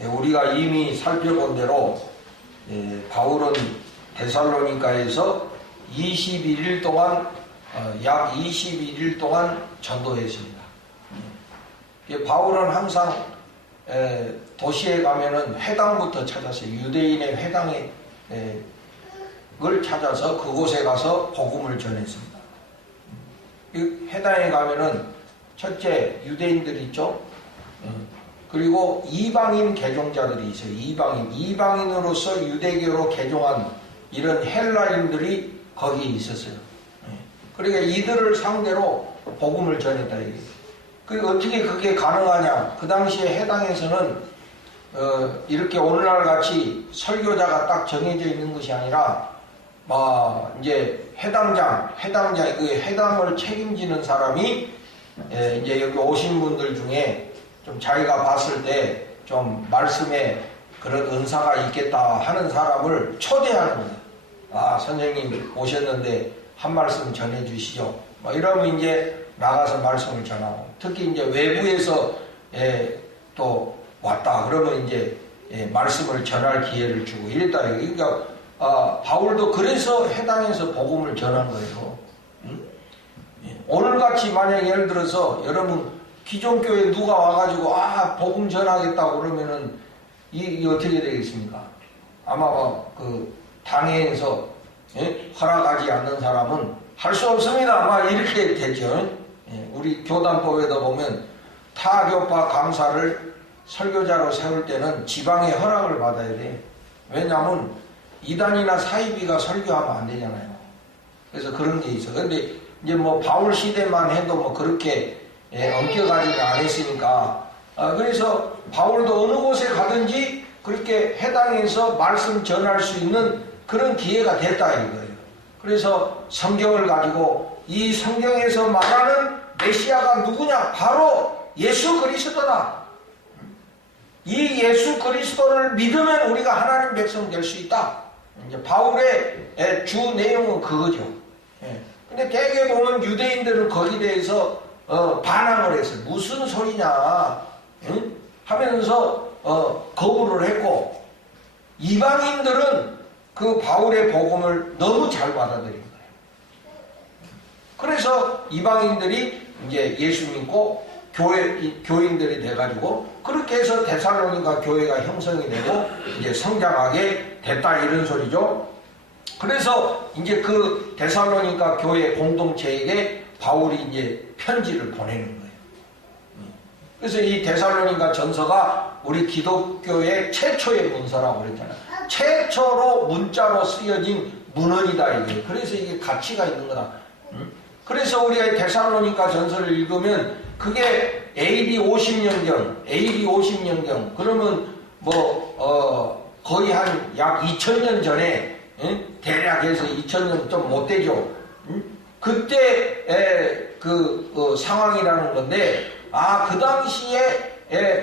우리가 이미 살펴본 대로 바울은 데살로니가에서 21일 동안 약 21일 동안 전도했습니다. 바울은 항상 도시에 가면은 회당부터 찾았어요. 유대인의 회당을 찾아서 그곳에 가서 복음을 전했습니다. 회당에 가면은 첫째 유대인들 있죠. 그리고 이방인 개종자들이 있어요. 이방인으로서 유대교로 개종한 이런 헬라인들이 거기에 있었어요. 그러니까 이들을 상대로 복음을 전했다 이게. 그 어떻게 그게 가능하냐? 그 당시에 해당에서는 이렇게 오늘날 같이 설교자가 딱 정해져 있는 것이 아니라 이제 해당장 그 해당을 책임지는 사람이 이제 여기 오신 분들 중에 좀 자기가 봤을 때 좀 말씀에 그런 은사가 있겠다 하는 사람을 초대하는 거예요. 선생님 오셨는데 한 말씀 전해 주시죠. 이러면 이제 나가서 말씀을 전하고, 특히 이제 외부에서 또 왔다 그러면 이제 말씀을 전할 기회를 주고 이랬다. 그러니까 바울도 그래서 해당에서 복음을 전한 거예요. 오늘같이 만약 예를 들어서 여러분 기존교회 누가 와가지고 복음 전하겠다고 그러면은 이 어떻게 되겠습니까? 아마 그 당회에서 허락하지 않는 사람은 할 수 없습니다. 아마 이렇게 되죠. 우리 교단법에도 보면 타교파 강사를 설교자로 세울 때는 지방의 허락을 받아야 돼. 왜냐하면 이단이나 사이비가 설교하면 안 되잖아요. 그래서 그런 게 있어. 근데 이제 바울 시대만 해도 그렇게 엄격하지는 않았으니까, 그래서 바울도 어느 곳에 가든지 그렇게 해당해서 말씀 전할 수 있는 그런 기회가 됐다 이거예요. 그래서 성경을 가지고 이 성경에서 말하는 메시아가 누구냐? 바로 예수 그리스도다. 이 예수 그리스도를 믿으면 우리가 하나님 백성 될 수 있다. 이제 바울의 주 내용은 그거죠. 근데 대개 보면 유대인들은 거기에 대해서 반항을 했어요. 무슨 소리냐 하면서 거부를 했고, 이방인들은 그 바울의 복음을 너무 잘 받아들인 거예요. 그래서 이방인들이 이제 예수 믿고 교인들이 돼가지고 그렇게 해서 데살로니가 교회가 형성이 되고 이제 성장하게 됐다 이런 소리죠. 그래서 이제 그 데살로니가 교회 공동체에게 바울이 이제 편지를 보내는 거예요. 그래서 이 데살로니가 전서가 우리 기독교의 최초의 문서라고 그랬잖아요. 최초로 문자로 쓰여진 문헌이다 이게. 그래서 이게 가치가 있는 거다. 그래서 우리가 데살로니가 전서를 읽으면 그게 AD 50년경 그러면 거의 한 약 2000년 전에 대략해서 2000년 좀 못 되죠. 그때 그 상황이라는 건데, 그 당시에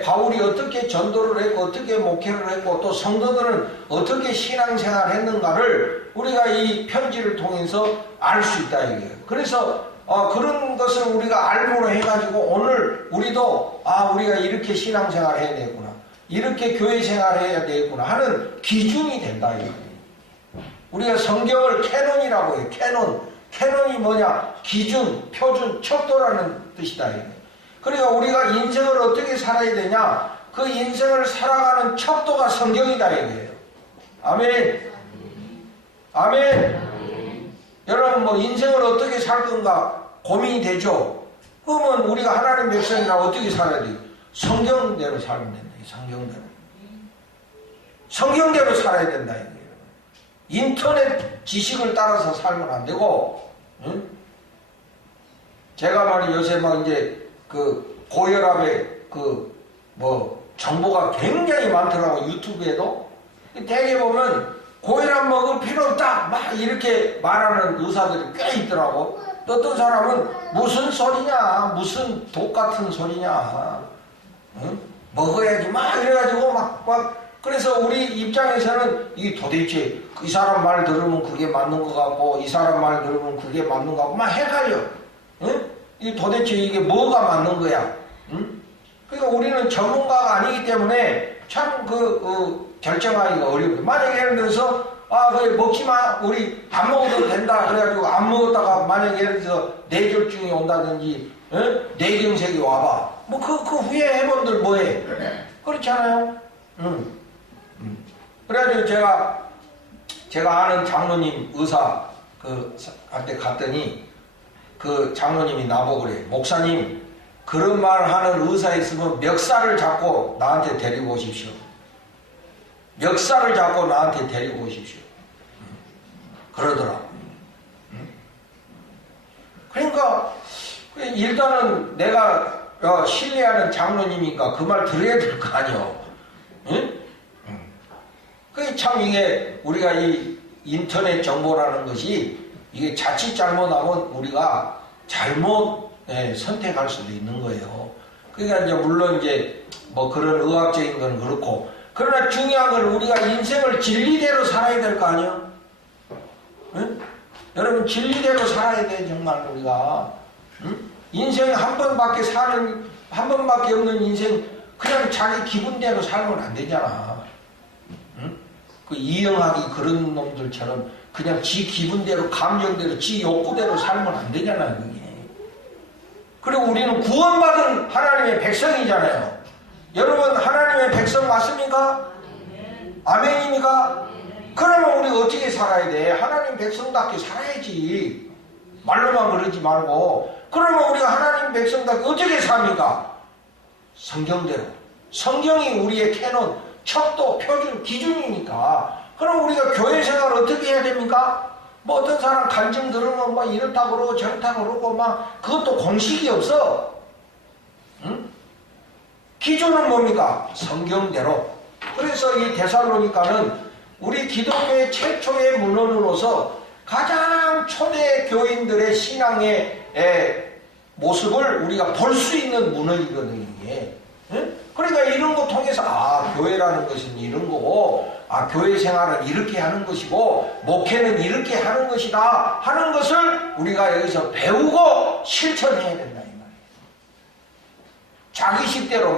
바울이 어떻게 전도를 했고 어떻게 목회를 했고 또 성도들은 어떻게 신앙생활을 했는가를 우리가 이 편지를 통해서 알 수 있다 이거예요. 그래서 그런 것을 우리가 알고로 해가지고 오늘 우리도 우리가 이렇게 신앙생활을 해야 되겠구나, 이렇게 교회생활을 해야 되겠구나 하는 기준이 된다 이거예요. 우리가 성경을 캐논이라고 해요. 캐논이 뭐냐? 기준, 표준, 척도라는 뜻이다 이거예요. 그러니까 우리가 인생을 어떻게 살아야 되냐? 그 인생을 살아가는 척도가 성경이다 이거예요. 아멘. 여러분 인생을 어떻게 살 건가 고민이 되죠? 그러면 우리가 하나님 백성이라 어떻게 살아야 돼요? 성경대로 살면 된다. 성경대로 살아야 된다 이거예요. 인터넷 지식을 따라서 살면 안 되고, 제가 말이 요새 이제 그 고혈압에 정보가 굉장히 많더라고. 유튜브에도 대개 보면 고혈압 먹을 필요 없다 이렇게 말하는 의사들이 꽤 있더라고. 또 어떤 사람은 무슨 소리냐, 무슨 독 같은 소리냐, 먹어야지 이래가지고 그래서 우리 입장에서는 이 도대체 이 사람 말 들으면 그게 맞는 것 같고 이 사람 말 들으면 그게 맞는 것 같고 헷갈려. 이 도대체 이게 뭐가 맞는 거야? 그러니까 우리는 전문가가 아니기 때문에 참 결정하기가 어렵다. 만약에 예를 들어서 그래 먹지 마, 우리 안 먹어도 된다 그래가지고 안 먹었다가 만약에 예를 들어서 뇌졸중이 온다든지 뇌경색이 와봐. 뭐 그 후에 해본들 뭐해? 그렇잖아요. 그래가지고 제가 아는 장로님 의사 한테 갔더니 그 장로님이 나보고 그래. 목사님, 그런 말 하는 의사 있으면 멱살을 잡고 나한테 데리고 오십시오. 멱살을 잡고 나한테 데리고 오십시오. 그러더라. 그러니까 일단은 내가 신뢰하는 장로님이니까 그 말 들어야 될 거 아니요. 응? 그게 참 이게 우리가 이 인터넷 정보라는 것이 이게 자칫 잘못하면 우리가 잘못 선택할 수도 있는 거예요. 그러니까 이제 물론 이제 뭐 그런 의학적인 건 그렇고, 그러나 중요한 건 우리가 인생을 진리대로 살아야 될 거 아니에요? 응? 여러분, 진리대로 살아야 돼. 정말 우리가 인생 한 번밖에 없는 인생 그냥 자기 기분대로 살면 안 되잖아. 응? 그 이영학이 그런 놈들처럼 그냥 지 기분대로, 감정대로, 지 욕구대로 살면 안 되잖아요. 그게. 그리고 우리는 구원받은 하나님의 백성이잖아요. 여러분, 하나님의 백성 맞습니까? 아멘입니까? 그러면 우리 어떻게 살아야 돼? 하나님 백성답게 살아야지. 말로만 그러지 말고. 그러면 우리가 하나님 백성답게 어떻게 삽니까? 성경대로. 성경이 우리의 캐논, 척도, 표준, 기준이니까. 그럼 우리가 교회 생활을 어떻게 해야 됩니까? 뭐 어떤 사람 간증 들으면 뭐 이렇다 그러고 저렇다 그러고 막 그것도 공식이 없어. 응? 기준은 뭡니까? 성경대로. 그래서 이 데살로니가는 우리 기독교의 최초의 문헌으로서 가장 초대 교인들의 신앙의 모습을 우리가 볼 수 있는 문헌이거든요. 이게. 응? 그러니까 이런 거 통해서 교회라는 것은 이런 거고, 교회 생활은 이렇게 하는 것이고, 목회는 이렇게 하는 것이다 하는 것을 우리가 여기서 배우고 실천해야 된다 이 말이에요. 자기식대로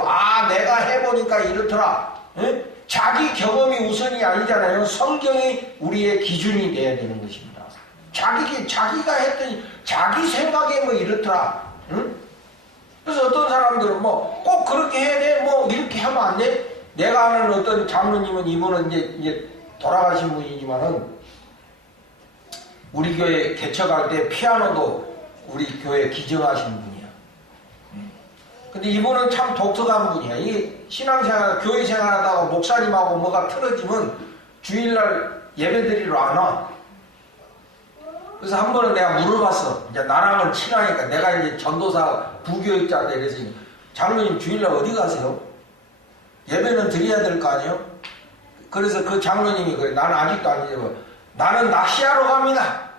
내가 해보니까 이렇더라. 응? 자기 경험이 우선이 아니잖아요. 성경이 우리의 기준이 돼야 되는 것입니다. 자기가 했더니 자기 생각에 뭐 이렇더라. 응? 그래서 어떤 사람들은 뭐 꼭 그렇게 해야 돼? 뭐 이렇게 하면 안 돼? 내가 아는 어떤 장로님은, 이분은 이제 돌아가신 분이지만은 우리 교회 개척할 때 피아노도 우리 교회 기증하신 분이야. 근데 이분은 참 독특한 분이야. 이 신앙생활, 교회 생활하다가 목사님하고 뭐가 틀어지면 주일날 예배드리러 안 와. 그래서 한 번은 내가 물어봤어. 이제 나랑은 친하니까 내가 이제 전도사 부교육자인데 그래서 장로님 주일날 어디 가세요? 예배는 드려야 될 거 아니에요? 그래서 그 장로님이 그래. 나는 아직도 안 잊어버려. 나는 낚시하러 갑니다.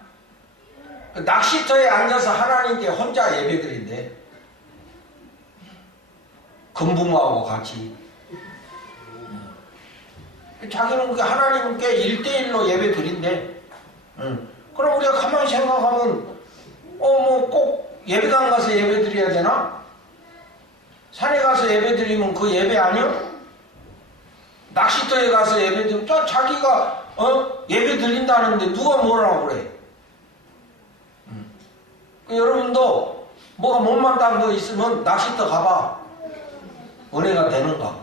낚시터에 앉아서 하나님께 혼자 예배 드린대. 금붕어하고 같이. 자기는 하나님께 1대1로 예배 드린대. 그럼 우리가 가만히 생각하면, 뭐 꼭 예배당 가서 예배 드려야 되나? 산에 가서 예배 드리면 그 예배 아니야? 낚시터에 가서 예배 드리면, 자기가, 예배 드린다는데 누가 뭐라고 그래? 여러분도 뭐가 못마땅한 거 있으면 낚시터 가봐. 은혜가 되는가?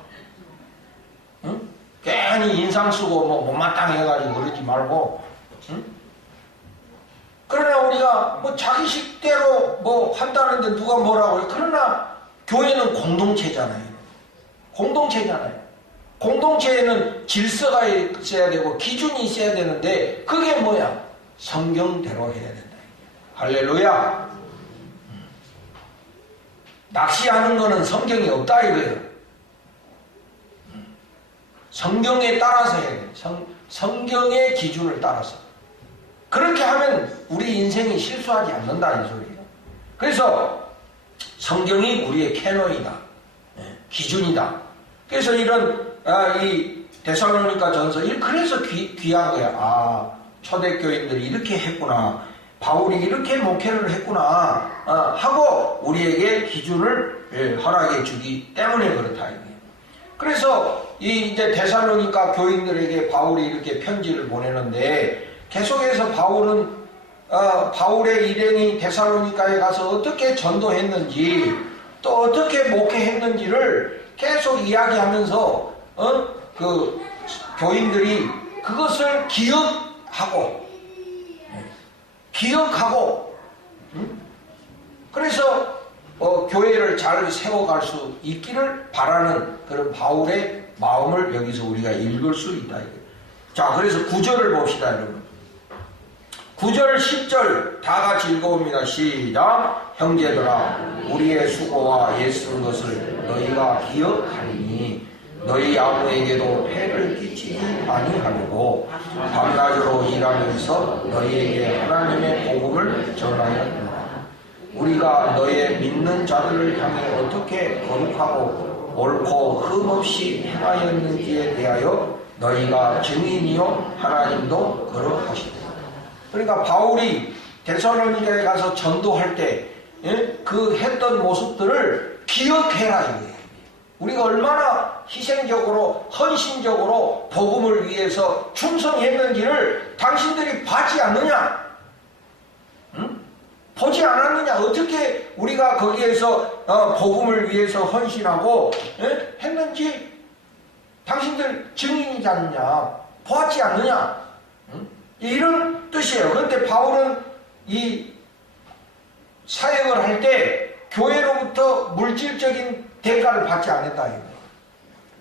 응? 괜히 인상 쓰고 뭐 못마땅해가지고 그러지 말고, 응? 그러나 우리가 뭐 자기식대로 뭐 한다는데 누가 뭐라고 해. 그러나 교회는 공동체잖아요. 공동체잖아요. 공동체에는 질서가 있어야 되고 기준이 있어야 되는데 그게 뭐야? 성경대로 해야 된다. 할렐루야. 낚시하는 거는 성경이 없다 이거예요. 성경에 따라서 해야 돼. 성경의 기준을 따라서. 그렇게 하면 우리 인생이 실수하지 않는다 이 소리예요. 그래서 성경이 우리의 캐논이다. 기준이다. 그래서 이런 이 데살로니가 전서 그래서 귀한 거야. 초대교인들이 이렇게 했구나. 바울이 이렇게 목회를 했구나 하고 우리에게 기준을 허락해 주기 때문에 그렇다 이거예요. 그래서 이제 데살로니가 교인들에게 바울이 이렇게 편지를 보내는데 계속해서 바울의 일행이 데살로니가에 가서 어떻게 전도했는지 또 어떻게 목회했는지를 계속 이야기하면서 그 교인들이 그것을 기억하고 그래서 교회를 잘 세워갈 수 있기를 바라는 그런 바울의 마음을 여기서 우리가 읽을 수 있다. 자, 그래서 9절을 봅시다, 여러분. 9절, 10절 다 같이 읽어봅니다. 시작. 형제들아, 우리의 수고와 애쓴 것을 너희가 기억하리니 너희 아무에게도 폐를 끼치지 아니하려고 밤낮으로 일하면서 너희에게 하나님의 복음을 전하였노라. 우리가 너의 믿는 자들을 향해 어떻게 거룩하고 옳고 흠없이 행하였는지에 대하여 너희가 증인이요 하나님도 거룩하시다. 그러니까 바울이 데살로니가에 가서 전도할 때 그 했던 모습들을 기억해라 이거예요. 우리가 얼마나 희생적으로 헌신적으로 복음을 위해서 충성했는지를 당신들이 봤지 않느냐? 보지 않았느냐? 어떻게 우리가 거기에서 복음을 위해서 헌신하고 했는지 당신들 증인이지 않느냐? 보았지 않느냐? 이런 뜻이에요. 그런데 바울은 이 사역을 할 때 교회로부터 물질적인 대가를 받지 않았다.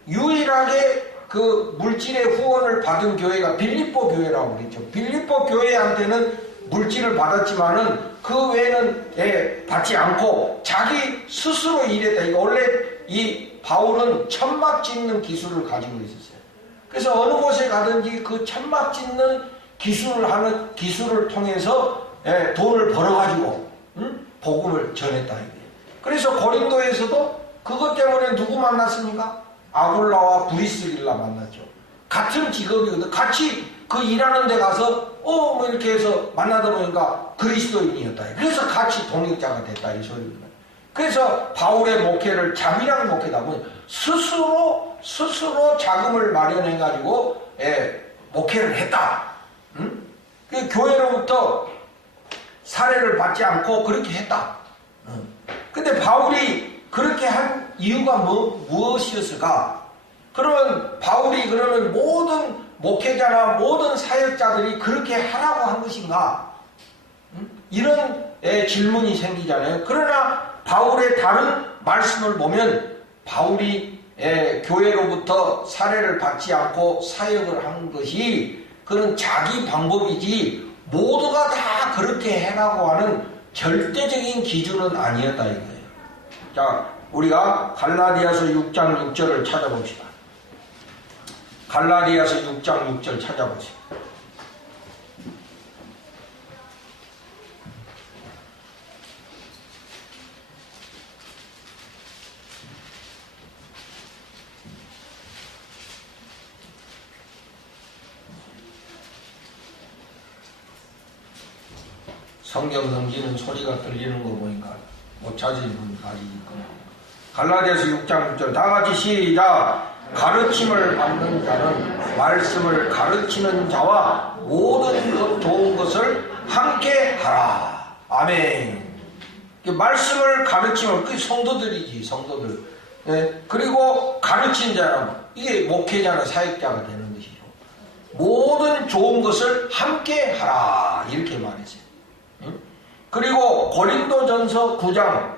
유일하게 그 물질의 후원을 받은 교회가 빌립보 교회라고 그랬죠. 빌립보 교회한테는 물질을 받았지만은 그 외에는 받지 않고 자기 스스로 일했다. 원래 이 바울은 천막 짓는 기술을 가지고 있었어요. 그래서 어느 곳에 가든지 그 천막 짓는 기술을 통해서 돈을 벌어가지고 복음을 전했다. 그래서 고린도에서도 그것 때문에 누구 만났습니까? 아굴라와 브리스길라 만났죠. 같은 직업이거든. 같이 그 일하는 데 가서 뭐 이렇게 해서 만나다 보니까 그리스도인이었다. 그래서 같이 동역자가 됐다 이 소리입니다. 그래서 바울의 목회를 자비랑 목회다 보니 스스로 자금을 마련해 가지고 목회를 했다. 그 교회로부터 사례를 받지 않고 그렇게 했다. 근데 바울이 그렇게 한 이유가 무엇이었을까? 그러면 바울이 그러면 모든 목회자나 모든 사역자들이 그렇게 하라고 한 것인가? 이런 질문이 생기잖아요. 그러나 바울의 다른 말씀을 보면 바울이 교회로부터 사례를 받지 않고 사역을 한 것이 그런 자기 방법이지 모두가 다 그렇게 해라고 하는 절대적인 기준은 아니었다 이거예요. 자, 우리가 갈라디아서 6장 6절을 찾아봅시다. 갈라디아서 6장 6절 찾아보세요. 성경 넘기는 소리가 들리는 거 보니까 못 찾으신 분이 많이 있구나. 갈라디아서 6장 6절 다 같이 시작. 가르침을 받는 자는 말씀을 가르치는 자와 모든 것 좋은 것을 함께 하라. 아멘. 말씀을 가르치면 그게 성도들이지, 성도들. 그리고 가르친 자는 이게 목회자나 사역자가 되는 것이죠. 모든 좋은 것을 함께 하라. 이렇게 말했어요. 그리고 고린도전서 9장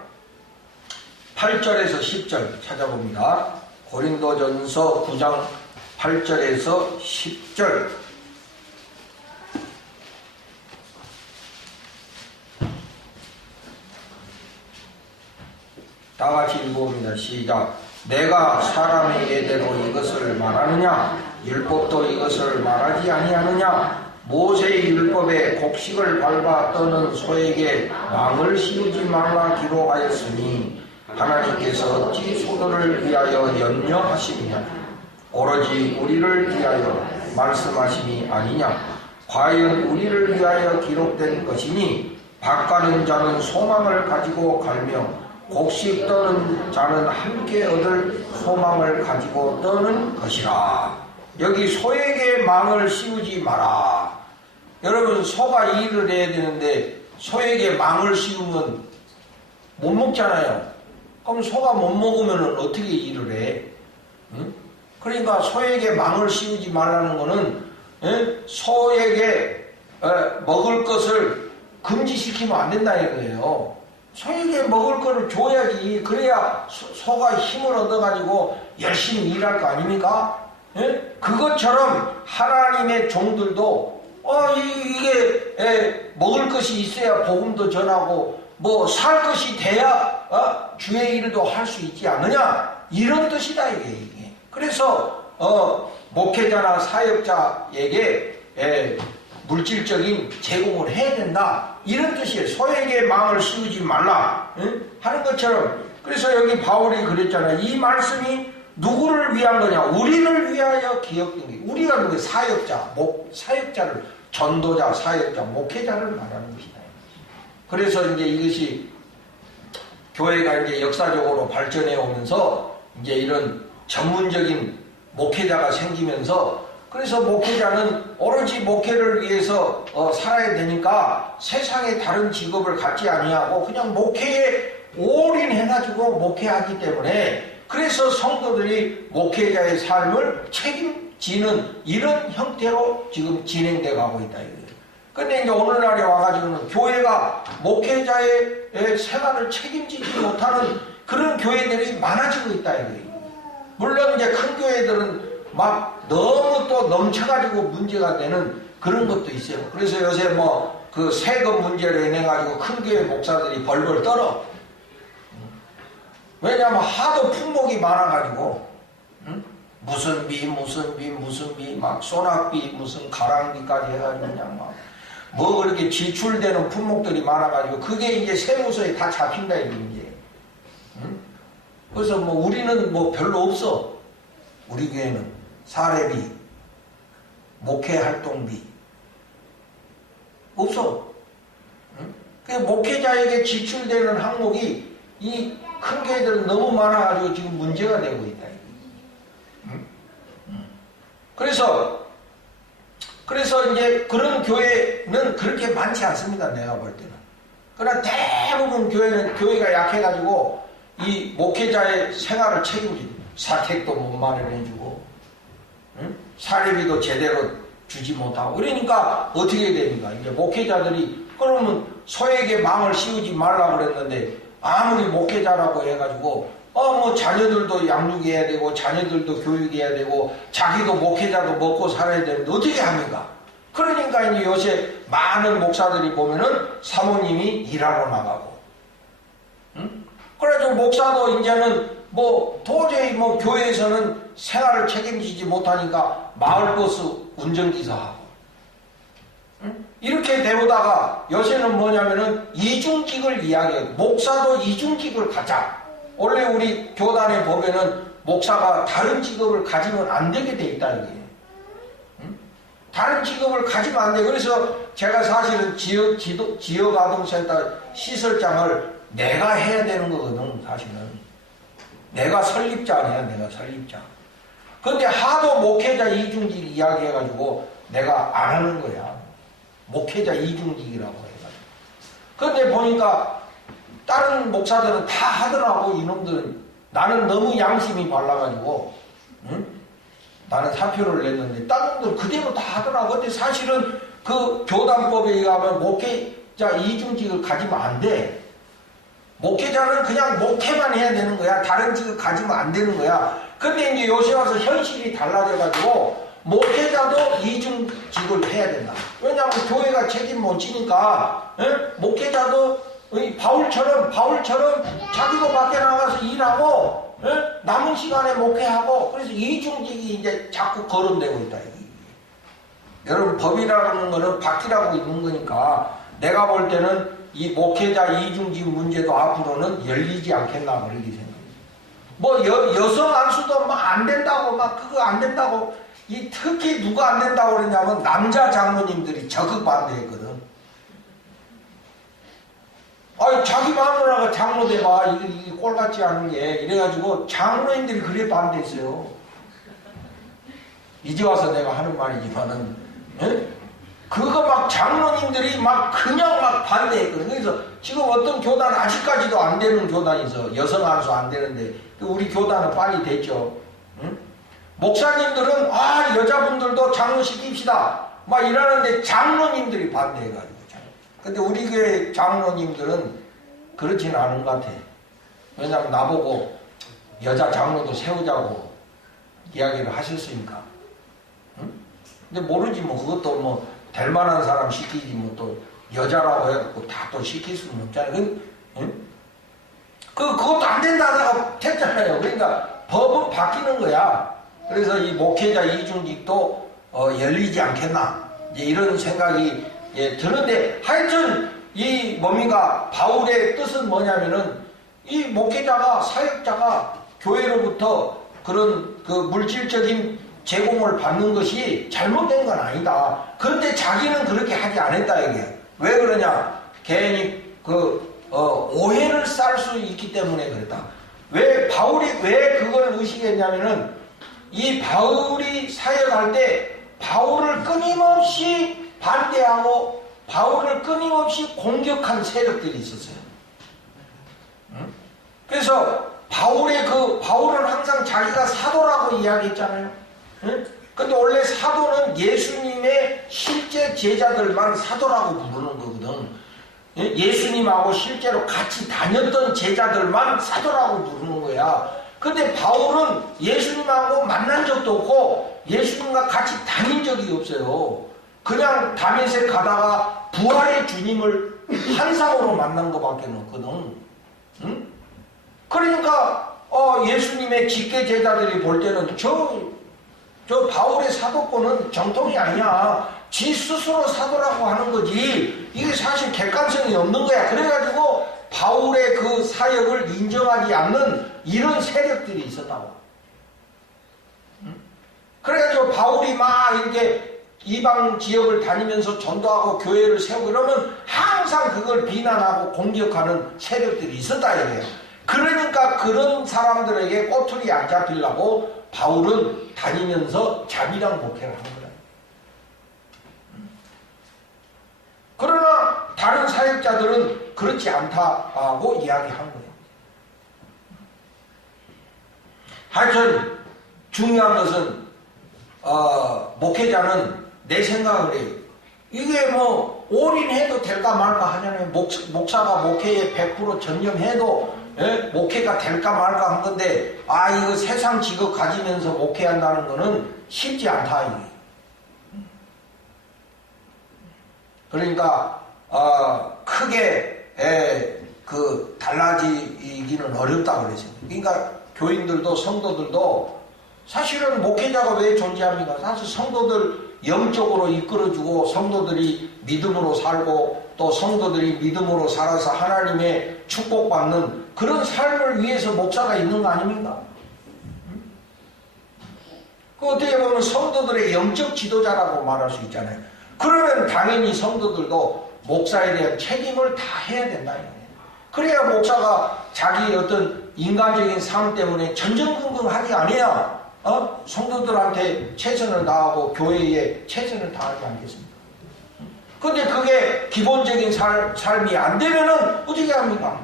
8절에서 10절 찾아봅니다. 고린도전서 9장 8절에서 10절 다 같이 읽어봅니다. 시작. 내가 사람의 예대로 이것을 말하느냐? 율법도 이것을 말하지 아니하느냐? 모세의 율법에 곡식을 밟아 떠는 소에게 망을 씌우지 말라 기록하였으니 하나님께서 어찌 소들을 위하여 염려하시느냐? 오로지 우리를 위하여 말씀하심이 아니냐? 과연 우리를 위하여 기록된 것이니 바가는 자는 소망을 가지고 갈며 곡식 떠는 자는 함께 얻을 소망을 가지고 떠는 것이라. 여기 소에게 망을 씌우지 마라. 여러분, 소가 일을 해야 되는데 소에게 망을 씌우면 못 먹잖아요. 그럼 소가 못 먹으면 어떻게 일을 해? 응? 그러니까 소에게 망을 씌우지 말라는 거는 소에게 먹을 것을 금지시키면 안 된다 이거예요. 소에게 먹을 거를 줘야지. 그래야 소가 힘을 얻어가지고 열심히 일할 거 아닙니까? 그것처럼 하나님의 종들도 이게 먹을 것이 있어야 복음도 전하고 뭐 살 것이 돼야 주의 일도 할 수 있지 않느냐, 이런 뜻이다 이게. 그래서 목회자나 사역자에게 물질적인 제공을 해야 된다, 이런 뜻이에요. 소에게 망을 씌우지 말라 하는 것처럼. 그래서 여기 바울이 그랬잖아요. 이 말씀이 누구를 위한 거냐? 우리를 위하여 기억된 게. 우리가 누구? 사역자, 사역자를, 전도자, 사역자, 목회자를 말하는 것이다. 그래서 이제 이것이 교회가 이제 역사적으로 발전해 오면서 이제 이런 전문적인 목회자가 생기면서, 그래서 목회자는 오로지 목회를 위해서 살아야 되니까 세상에 다른 직업을 갖지 아니하고 그냥 목회에 올인해가지고 목회하기 때문에, 그래서 성도들이 목회자의 삶을 책임지는 이런 형태로 지금 진행돼 가고 있다 이거예요. 근데 이제 오늘날에 와가지고는 교회가 목회자의 생활을 책임지지 못하는 그런 교회들이 많아지고 있다 이거예요. 물론 이제 큰 교회들은 막 너무 또 넘쳐가지고 문제가 되는 그런 것도 있어요. 그래서 요새 뭐 그 세금 문제로 인해 가지고 큰 교회 목사들이 벌벌 떨어. 왜냐하면 하도 품목이 많아가지고 무슨 비 막 소낙비 무슨 가랑비까지 해가지고 그냥 막 뭐 그렇게 지출되는 품목들이 많아가지고 그게 이제 세무서에 다 잡힌다 이게. 그래서 뭐 우리는 뭐 별로 없어. 우리 교회는 사례비, 목회 활동비 없어. 그 목회자에게 지출되는 항목이 이 큰 교회들은 너무 많아가지고 지금 문제가 되고 있다. 그래서 이제 그런 교회는 그렇게 많지 않습니다. 내가 볼 때는. 그러나 대부분 교회가 약해가지고 이 목회자의 생활을 책임지고 사택도 못 마련해주고 사례비도 제대로 주지 못하고, 그러니까 어떻게 됩니까? 이제 목회자들이 그러면 소에게 망을 씌우지 말라고 그랬는데 아무리 목회자라고 해가지고 뭐 자녀들도 양육해야 되고 자녀들도 교육해야 되고 자기도 목회자도 먹고 살아야 되는데 어떻게 합니까? 그러니까 이제 요새 많은 목사들이 보면은 사모님이 일하러 나가고, 그래가지고 목사도 이제는 뭐 도저히 뭐 교회에서는 생활을 책임지지 못하니까 마을버스 운전기사 하고, 이렇게 되오다가 요새는 뭐냐면은 이중직을 이야기해요. 목사도 이중직을 가자. 원래 우리 교단에 보면은 목사가 다른 직업을 가지면 안 되게 돼 있다 이게. 다른 직업을 가지면 안 돼. 그래서 제가 사실은 지역아동센터 시설장을 내가 해야 되는 거거든. 사실은 내가 설립자 아니야. 내가 설립자. 근데 하도 목회자 이중직 이야기해가지고 내가 안 하는 거야. 목회자 이중직이라고 해가지고. 근데 보니까 다른 목사들은 다 하더라고. 이놈들은. 나는 너무 양심이 발라가지고 나는 사표를 냈는데 다른 놈들 그대로 다 하더라고. 근데 사실은 그 교단법에 의하면 목회자 이중직을 가지면 안 돼. 목회자는 그냥 목회만 해야 되는 거야. 다른 직을 가지면 안 되는 거야. 근데 이제 요새 와서 현실이 달라져가지고 목회자도 이중직을 해야 된다. 왜냐하면 교회가 책임 못 지니까 목회자도 바울처럼 자기도 밖에 나가서 일하고 남은 시간에 목회하고, 그래서 이중직이 이제 자꾸 거론되고 있다. 여러분, 법이라는 거는 바뀌라고 있는 거니까 내가 볼 때는 이 목회자 이중직 문제도 앞으로는 열리지 않겠나 그렇게 생각해요. 뭐 여성 안수도 막 안 된다고 막 그거 안 된다고, 이 특히 누가 안 된다고 그러냐면 남자 장로님들이 적극 반대했거든. 아니 자기 마누라가 장로 돼봐 이게 꼴 같지 않은 게 이래가지고 장로님들이 그래 반대했어요. 이제 와서 내가 하는 말이지만은 예? 그거 막 장로님들이 막 그냥 막 반대했거든. 그래서 지금 어떤 교단 아직까지도 안 되는 교단이 있어. 여성 안수 안 되는데 우리 교단은 빨리 됐죠. 응? 목사님들은 아 여자분들도 장로 시킵시다 막 이러는데 장로님들이 반대해가지고. 근데 우리 교회 장로님들은 그렇지는 않은 것 같아. 왜냐면 나보고 여자 장로도 세우자고 이야기를 하셨으니까. 응? 근데 모르지 뭐 그것도 뭐 될 만한 사람 시키지 뭐 또 여자라고 해갖고 다 또 시킬 수는 없잖아요. 응? 그것도 안 된다 하다가 됐잖아요. 그러니까 법은 바뀌는 거야. 그래서 이 목회자 이중직도 열리지 않겠나 이제 이런 생각이 드는데 하여튼 이 뭡니까 바울의 뜻은 뭐냐면은 이 목회자가 사역자가 교회로부터 그런 그 물질적인 제공을 받는 것이 잘못된 건 아니다. 그런데 자기는 그렇게 하지 않았다 이게. 왜 그러냐? 괜히 오해를 쌀 수 있기 때문에 그랬다. 왜 바울이 왜 그걸 의식했냐면은 이 바울이 사역할 때 바울을 끊임없이 반대하고 바울을 끊임없이 공격한 세력들이 있었어요. 응? 그래서 바울은 항상 자기가 사도라고 이야기했잖아요. 응? 근데 원래 사도는 예수님의 실제 제자들만 사도라고 부르는 거거든. 예수님하고 실제로 같이 다녔던 제자들만 사도라고 부르는 거야. 근데 바울은 예수님하고 만난 적도 없고 예수님과 같이 다닌 적이 없어요. 그냥 다메섹 가다가 부활의 주님을 환상으로 만난 것밖에 없거든. 응? 그러니까 예수님의 직계 제자들이 볼 때는 저 바울의 사도권은 정통이 아니야. 지 스스로 사도라고 하는 거지. 이게 사실 객관성이 없는 거야. 그래가지고 바울의 그 사역을 인정하지 않는 이런 세력들이 있었다고. 그래가지고 바울이 막 이렇게 이방 지역을 다니면서 전도하고 교회를 세우고 이러면 항상 그걸 비난하고 공격하는 세력들이 있었다 이거예요. 그러니까 그런 사람들에게 꼬투리 안 잡히려고 바울은 다니면서 자비랑 목회를 한 거야. 그러나 다른 사역자들은 그렇지 않다고 이야기한 거예요. 하여튼 중요한 것은 목회자는 내 생각을 해요. 이게 뭐 올인해도 될까 말까 하잖아요. 목사가 목회에 100% 전념해도 목회가 될까 말까 한 건데 이거 세상 직업 가지면서 목회한다는 거는 쉽지 않다 이게. 그러니까 크게 달라지기는 어렵다 그러죠. 그러니까 교인들도 성도들도 사실은 목회자가 왜 존재합니까? 사실 성도들 영적으로 이끌어주고 성도들이 믿음으로 살고 또 성도들이 믿음으로 살아서 하나님의 축복받는 그런 삶을 위해서 목사가 있는 거 아닙니까? 그 어떻게 보면 성도들의 영적 지도자라고 말할 수 있잖아요. 그러면 당연히 성도들도 목사에 대한 책임을 다 해야 된다. 그래야 목사가 자기 어떤 인간적인 삶 때문에 전전긍긍하지 않아야 성도들한테 최선을 다하고 교회에 최선을 다하지 않겠습니까? 근데 그게 기본적인 삶이 안 되면은 어떻게 합니까?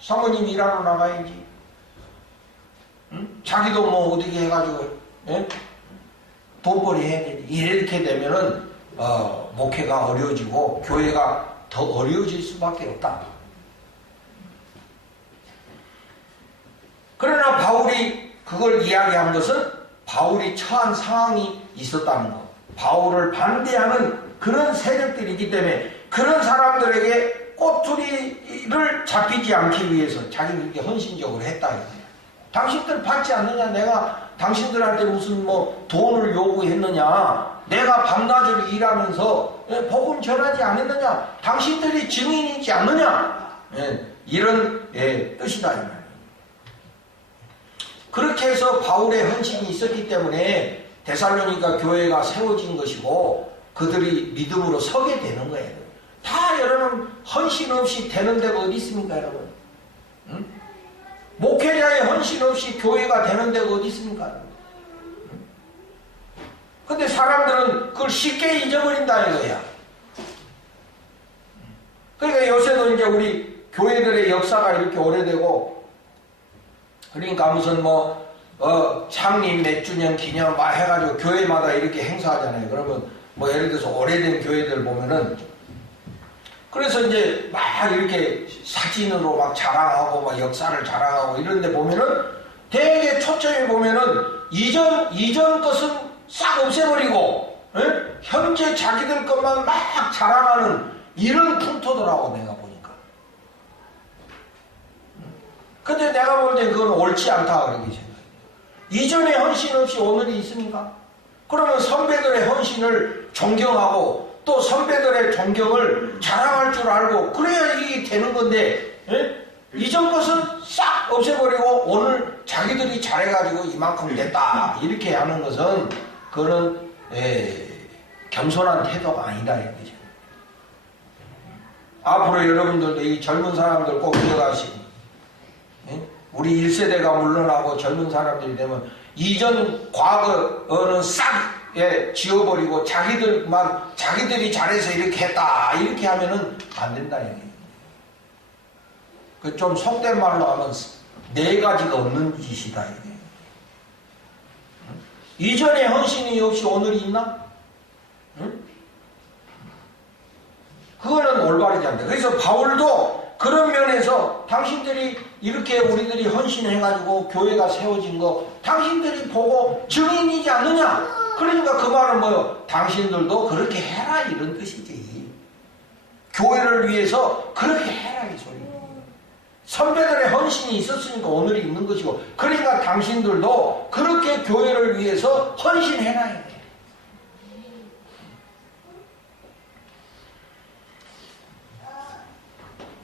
사모님 일하러 나가야지. 응? 자기도 뭐 어떻게 해가지고 돈벌이 해야 되지. 이렇게 되면은 목회가 어려워지고 교회가 더 어려워질 수밖에 없다. 그러나 바울이 그걸 이야기한 것은 바울이 처한 상황이 있었다는 것. 바울을 반대하는 그런 세력들이기 때문에 그런 사람들에게 꼬투리를 잡히지 않기 위해서 자기는 이렇게 헌신적으로 했다. 당신들 받지 않느냐? 내가 당신들한테 무슨 뭐 돈을 요구했느냐? 내가 밤낮으로 일하면서 복음 전하지 않았느냐? 당신들이 증인이지 않느냐? 이런 뜻이다. 그렇게 해서 바울의 헌신이 있었기 때문에 데살로니가 교회가 세워진 것이고 그들이 믿음으로 서게 되는 거예요. 다 여러분 헌신 없이 되는 데가 어디 있습니까, 여러분? 응? 목회자의 헌신 없이 교회가 되는 데가 어디 있습니까? 응? 근데 사람들은 그걸 쉽게 잊어버린다 이거야. 그러니까 요새도 이제 우리 교회들의 역사가 이렇게 오래되고, 그러니까 무슨 창립 몇 주년 기념 막 해가지고 교회마다 이렇게 행사하잖아요. 그러면 예를 들어서 오래된 교회들 보면은, 그래서 이제 막 이렇게 사진으로 막 자랑하고 막 역사를 자랑하고 이런데 보면은 되게 초점이 보면은 이전 것은 싹 없애버리고, 현재 자기들 것만 막 자랑하는 이런 풍토더라고, 내가 보니까. 근데 내가 볼 때 그건 옳지 않다 그렇게 생각해요. 이전의 헌신 없이 오늘이 있습니까? 그러면 선배들의 헌신을 존경하고 또 선배들의 존경을 자랑할 줄 알고 그래야 이게 되는 건데, 이전 것은 싹 없애버리고 오늘 자기들이 잘해가지고 이만큼 됐다 이렇게 하는 것은 그거는 겸손한 태도가 아니다 이거죠. 앞으로 여러분들도 이 젊은 사람들 꼭 기억하시고, 우리 1세대가 물러나고 젊은 사람들이 되면 이전 과거는 싹 지워버리고 자기들이 잘해서 이렇게 했다 이렇게 하면은 안 된다 이게. 그 좀 속된 말로 하면 네 가지가 없는 짓이다 이게. 이전에 헌신이 없이 오늘이 있나? 그거는 올바르지 않다. 그래서 바울도 그런 면에서 당신들이 이렇게 우리들이 헌신해가지고 교회가 세워진 거 당신들이 보고 증인이지 않느냐? 그러니까 그 말은 뭐요? 당신들도 그렇게 해라 이런 뜻이지. 교회를 위해서 그렇게 해라 이 소리. 선배들의 헌신이 있었으니까 오늘이 있는 것이고, 그러니까 당신들도 그렇게 교회를 위해서 헌신해라 이게.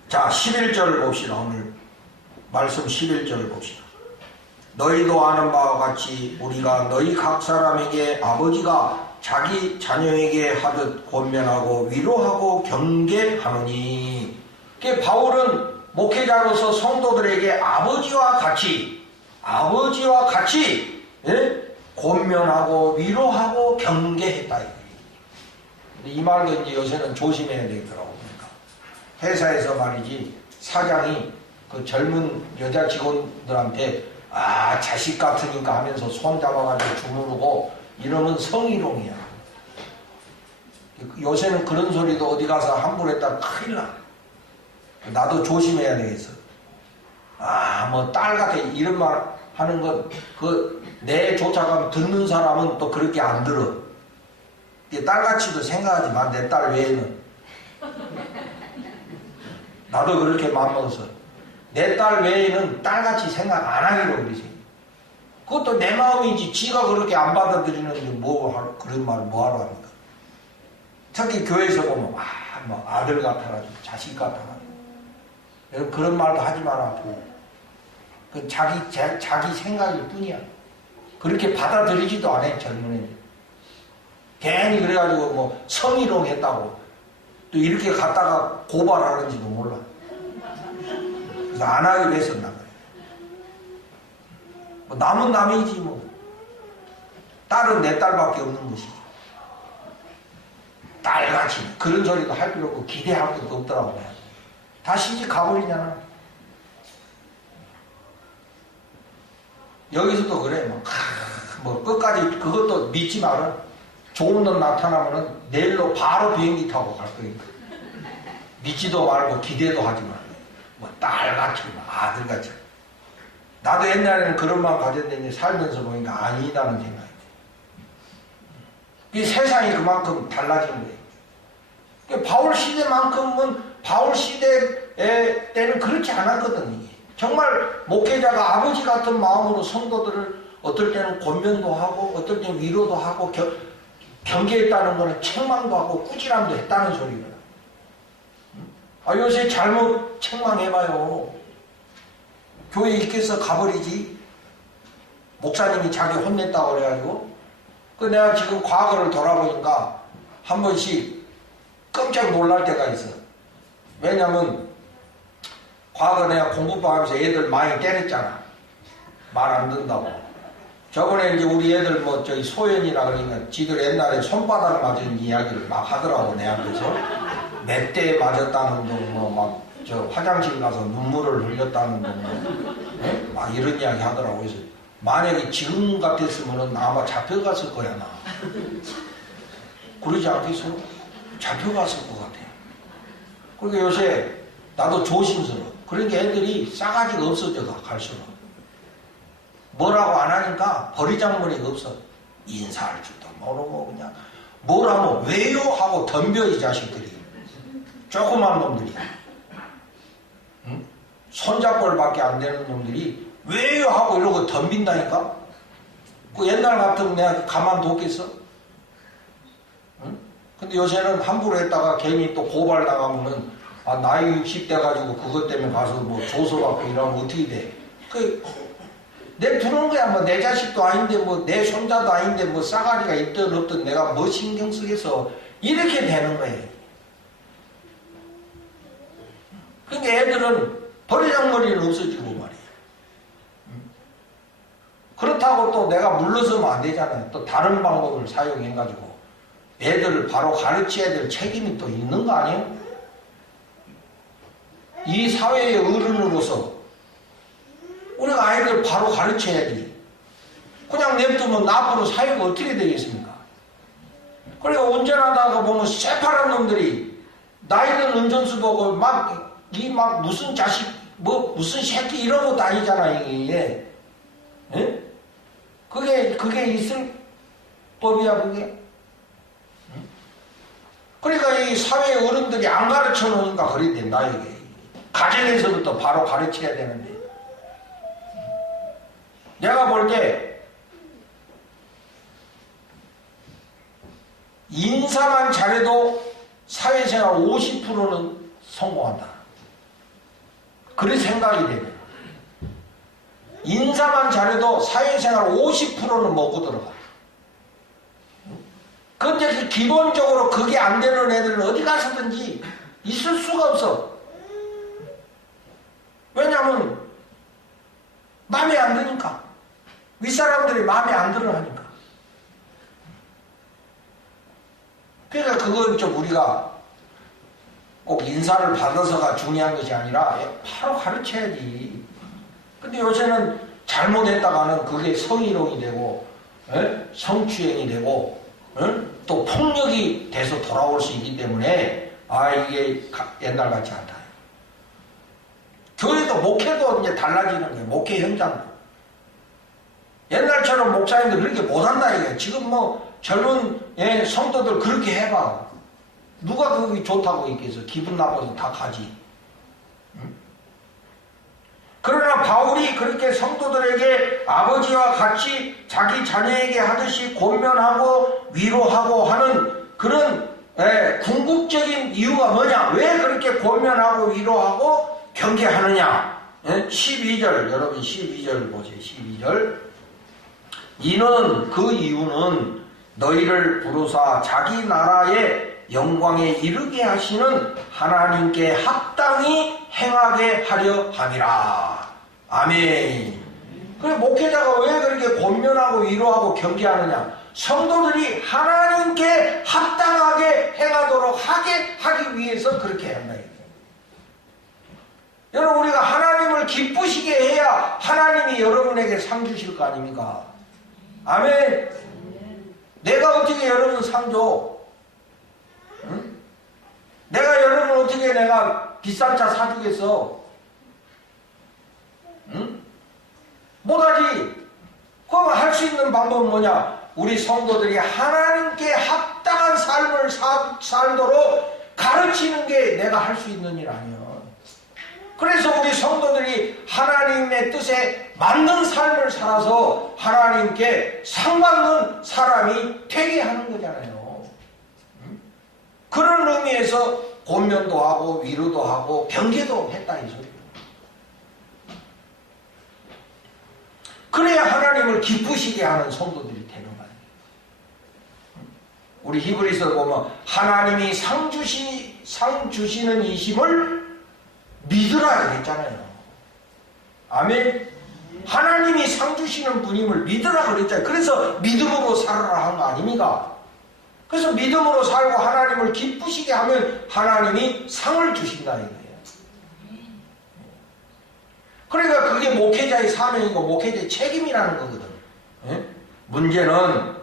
자, 11절 봅시다. 오늘 말씀 11절 봅시다. 너희도 아는 바와 같이 우리가 너희 각 사람에게 아버지가 자기 자녀에게 하듯 권면하고 위로하고 경계하노니. 바울은 목회자로서 성도들에게 아버지와 같이 권면하고 위로하고 경계했다. 이 말도 이제 요새는 조심해야 되더라고. 회사에서 말이지, 사장이 그 젊은 여자 직원들한테 자식 같으니까 하면서 손 잡아가지고 주무르고 이러면 성희롱이야. 요새는 그런 소리도 어디 가서 함부로 했다면 큰일 나. 나도 조심해야 되겠어. 딸 같아 이런 말 하는 건 내 쫓아가면 듣는 사람은 또 그렇게 안 들어. 딸같이도 생각하지 마. 내 딸 외에는. 나도 그렇게 마음먹어서 내 딸 외에는 딸같이 생각 안 하기로 그러지. 그것도 내 마음이지 지가 그렇게 안 받아들이는데 그런 말 뭐하러 합니까? 특히 교회에서 보면 아들 같아가지고 자식 같아가지고 여러분 그런 말도 하지 마라. 그 자기 생각일 뿐이야. 그렇게 받아들이지도 않아 젊은 애들. 괜히 그래가지고 성희롱 했다고 또 이렇게 갔다가 고발하는지도 몰라. 그래서 안 하기로 했었나 봐요. 남은 남이지 딸은 내 딸밖에 없는 것이지. 딸같이 그런 소리도 할 필요 없고 기대할 것도 없더라고. 다 시집 가버리잖아. 여기서도 그래. 끝까지 그것도 믿지 마라. 좋은 놈 나타나면은 내일로 바로 비행기 타고 갈 거니까. 믿지도 말고 기대도 하지 말고. 딸같이, 아들같이. 나도 옛날에는 그런 마음 가졌는데 살면서 보니까 아니다는 생각이. 이 세상이 그만큼 달라진 거예요. 바울 시대만큼은 바울 시대 때는 그렇지 않았거든요. 정말 목회자가 아버지 같은 마음으로 성도들을 어떨 때는 권면도 하고 어떨 때는 위로도 하고 경계했다는 거는 책망도 하고 꾸지람도 했다는 소리거든. 요새 잘못 책망해봐요. 교회 있겠어 가버리지. 목사님이 자기 혼냈다고 그래가지고. 내가 지금 과거를 돌아보니까 한 번씩 깜짝 놀랄 때가 있어. 왜냐면 과거 내가 공부방 하면서 애들 많이 때렸잖아. 말 안 듣는다고. 저번에 이제 우리 애들 뭐 저기 소연이라 그러니까 지들 옛날에 손바닥 맞은 이야기를 막 하더라고. 내 앞에서 몇 대 맞았다는 둥 뭐 막 저 화장실 가서 눈물을 흘렸다는 둥 막 이런 이야기 하더라고. 그래서 만약에 지금 같았으면은 아마 잡혀갔을 거야 나. 그러지 않겠어? 잡혀갔을 것 같아. 그러니까 요새 나도 조심스러워. 그러니까 애들이 싸가지가 없어져가 갈수록. 뭐라고 안 하니까 버리장머리가 없어. 인사할 줄도 모르고 그냥 뭘 하면 왜요? 하고 덤벼 이 자식들이. 조그만 놈들이. 응? 손잡벌밖에 안 되는 놈들이 왜요? 하고 이러고 덤빈다니까? 그 옛날 같으면 내가 가만뒀겠어? 응? 근데 요새는 함부로 했다가 괜히 또 고발 나가면은 아, 나이 60대 가지고 그것 때문에 가서 뭐 조서받고 이러면 어떻게 돼? 내 두는 거야. 뭐 내 자식도 아닌데 뭐 내 손자도 아닌데 뭐 싸가지가 있든 없든 내가 뭐 신경 쓰겠어. 이렇게 되는 거예요. 그러니까 애들은 버리장머리는 없어지고 말이에요. 그렇다고 또 내가 물러서면 안 되잖아요. 또 다른 방법을 사용해가지고 애들을 바로 가르쳐야 될 책임이 또 있는 거 아니에요? 이 사회의 어른으로서 우리가 아이들 바로 가르쳐야지. 그냥 냅두면 앞으로 사회가 어떻게 되겠습니까? 그러니까 운전하다가 보면 새파란 놈들이 나이든 운전수 보고 막 무슨 자식 뭐 무슨 새끼 이러고 다니잖아 이게. 예? 그게 있을 법이야 그게. 그러니까 이 사회의 어른들이 안 가르쳐 놓으니까 그래 된다 이게. 가정에서부터 바로 가르쳐야 되는데. 내가 볼 때 인사만 잘해도 사회생활 50%는 성공한다. 그런 생각이 되네. 인사만 잘해도 사회생활 50%는 먹고 들어가. 근데 기본적으로 그게 안 되는 애들은 어디 가서든지 있을 수가 없어. 왜냐하면 마음에 안 드니까. 윗사람들이 마음에 안 들어 하니까. 그러니까 그건 좀 우리가 꼭 인사를 받아서가 중요한 것이 아니라 바로 가르쳐야지. 근데 요새는 잘못했다가는 그게 성희롱이 되고 성추행이 되고 또 폭력이 돼서 돌아올 수 있기 때문에 이게 옛날 같지 않다. 교회도 목회도 이제 달라지는 거예요. 목회 현장도. 옛날처럼 목사님들 그렇게 못한다 이게. 지금 뭐 젊은 성도들 그렇게 해봐. 누가 그게 좋다고 있겠어. 기분 나빠서 다 가지. 응? 그러나 바울이 그렇게 성도들에게 아버지와 같이 자기 자녀에게 하듯이 권면하고 위로하고 하는 그런 궁극적인 이유가 뭐냐? 왜 그렇게 권면하고 위로하고 경계하느냐? 12절 여러분 12절 보세요. 12절 이는 그 이유는 너희를 부르사 자기 나라의 영광에 이르게 하시는 하나님께 합당히 행하게 하려 함이라. 아멘. 그래 목회자가 왜 그렇게 권면하고 위로하고 경계하느냐? 성도들이 하나님께 합당하게 행하도록 하기 위해서 그렇게 한다. 여러분 우리가 하나님을 기쁘시게 해야 하나님이 여러분에게 상 주실 거 아닙니까? 아멘. 내가 어떻게 여러분 상 줘? 응? 내가 여러분 어떻게 내가 비싼 차 사주겠어? 응? 못하지. 그럼 할 수 있는 방법은 뭐냐? 우리 성도들이 하나님께 합당한 삶을 살도록 가르치는 게 내가 할 수 있는 일 아니야. 그래서 우리 성도들이 하나님의 뜻에 맞는 삶을 살아서 하나님께 상받는 사람이 되게 하는 거잖아요. 그런 의미에서 권면도 하고 위로도 하고 경계도 했다 이 소리예요. 그래야 하나님을 기쁘시게 하는 성도들이 되는 거예요. 우리 히브리서 보면 하나님이 상 주시는 이심을 믿으라 그랬잖아요. 아멘. 하나님이 상 주시는 분임을 믿으라 그랬잖아요. 그래서 믿음으로 살아라 한 거 아닙니까? 그래서 믿음으로 살고 하나님을 기쁘시게 하면 하나님이 상을 주신다 이거예요. 그러니까 그게 목회자의 사명이고 목회자의 책임이라는 거거든. 예? 문제는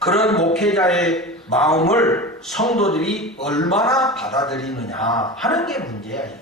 그런 목회자의 마음을 성도들이 얼마나 받아들이느냐 하는 게 문제야. 이게.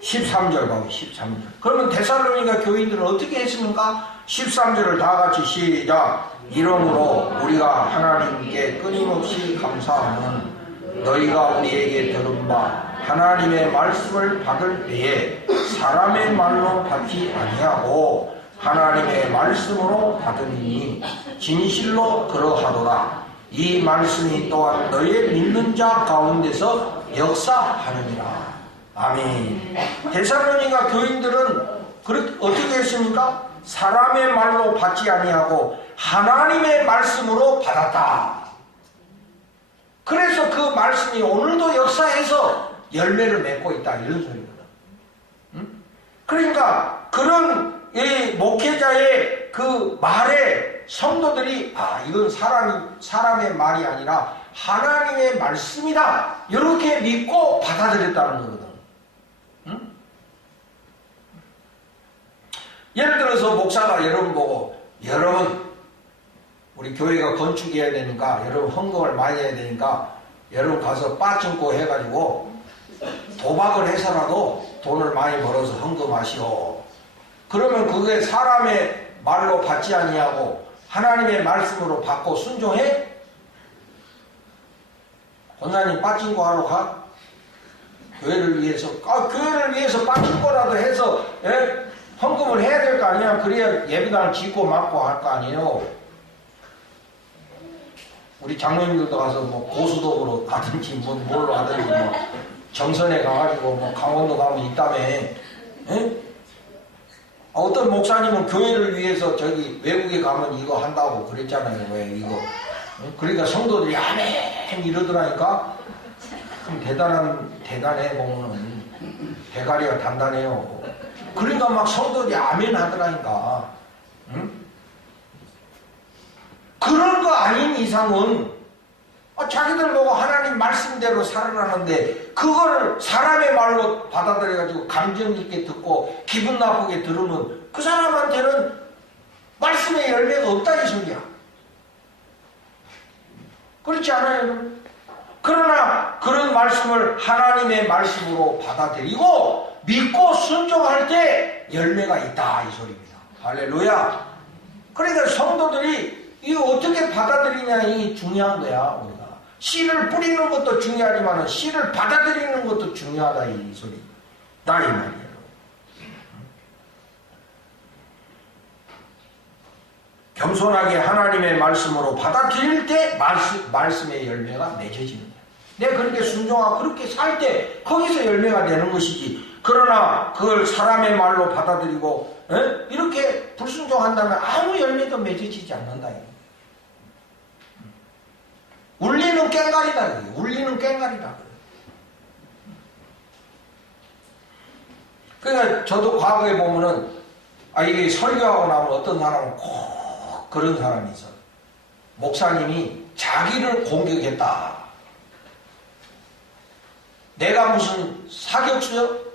13절 봐요. 13절. 그러면 데살로니가 교인들은 어떻게 했습니까? 13절을 다 같이 시작. 이러므로 우리가 하나님께 끊임없이 감사하는 너희가 우리에게 들은 바 하나님의 말씀을 받을 때에 사람의 말로 받지 아니하고 하나님의 말씀으로 받으니 진실로 그러하도다. 이 말씀이 또한 너희 믿는 자 가운데서 역사하느니라. 아멘. 데살로니가 교인들은 어떻게 했습니까? 사람의 말로 받지 아니하고 하나님의 말씀으로 받았다. 그래서 그 말씀이 오늘도 역사해서 열매를 맺고 있다 이런 소리거든. 응? 그러니까 그런 이 목회자의 그 말에 성도들이 이건 사람의 말이 아니라 하나님의 말씀이다 이렇게 믿고 받아들였다는 거거든. 응? 예를 들어서 목사가 여러분 보고 여러분 우리 교회가 건축해야 되니까 여러분 헌금을 많이 해야 되니까 여러분 가서 빠짐고 해가지고 도박을 해서라도 돈을 많이 벌어서 헌금하시오. 그러면 그게 사람의 말로 받지 아니하고 하나님의 말씀으로 받고 순종해? 권사님 빠짐고 하러 가? 교회를 위해서 교회를 위해서 빠짐고라도 해서 헌금을 해야 될 거 아니야. 그래야 예배당을 짓고 맡고 할 거 아니에요. 우리 장로님들도 가서 뭐 고수도로 가든지 뭘로 하든지 정선에 가가지고 강원도 가면 있다며. 어떤 목사님은 교회를 위해서 저기 외국에 가면 이거 한다고 그랬잖아요. 왜 이거? 그러니까 성도들이 아멘 이러더라니까. 그럼 대단해 보면은 대가리가 단단해요. 그러니까 막 성도들이 아멘 하더라니까. 응? 그런 거 아닌 이상은 자기들 보고 하나님 말씀대로 살아라는데 그거를 사람의 말로 받아들여가지고 감정 있게 듣고 기분 나쁘게 들으면 그 사람한테는 말씀의 열매가 없다 이 소리야. 그렇지 않아요? 그러나 그런 말씀을 하나님의 말씀으로 받아들이고 믿고 순종할 때 열매가 있다 이 소리입니다. 할렐루야. 그러니까 성도들이 이거 어떻게 받아들이냐 이 중요한 거야. 우리가 씨를 뿌리는 것도 중요하지만 씨를 받아들이는 것도 중요하다 이 소리. 나 이 말이에요. 겸손하게 하나님의 말씀으로 받아들일 때 말씀의 열매가 맺어지는 거야. 내가 그렇게 순종하고 그렇게 살 때 거기서 열매가 되는 것이지. 그러나 그걸 사람의 말로 받아들이고 이렇게 불순종한다면 아무 열매도 맺어지지 않는다. 울리는 꽹가리다. 울리는 꽹가리다. 그러니까 저도 과거에 보면은 이게 설교하고 나면 어떤 사람은 꼭 그런 사람이 있어. 목사님이 자기를 공격했다. 내가 무슨 사격수요?